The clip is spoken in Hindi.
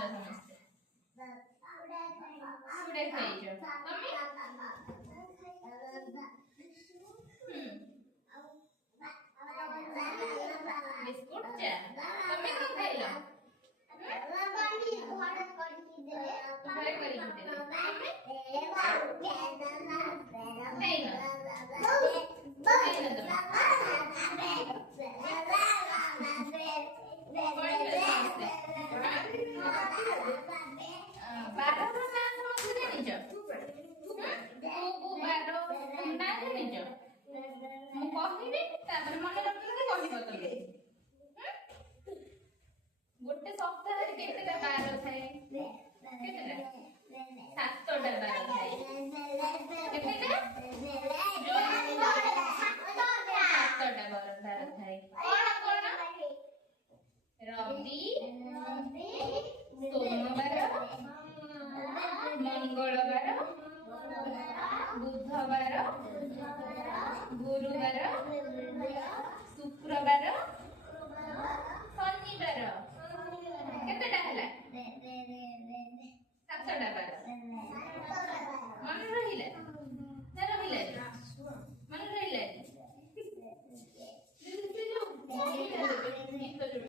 समस्ते चूड़ा खाइछ तमे बिस्कुट चा तमे को खाइला घरे करी दे गोटे सप्ताह केतेटा बार थाए केतेटा 7टा बार थाए केतेटा 7टा बार थाए कोन कोन रवि सोमवार मंगलवार बुधवार गुरुवार शुक्रवार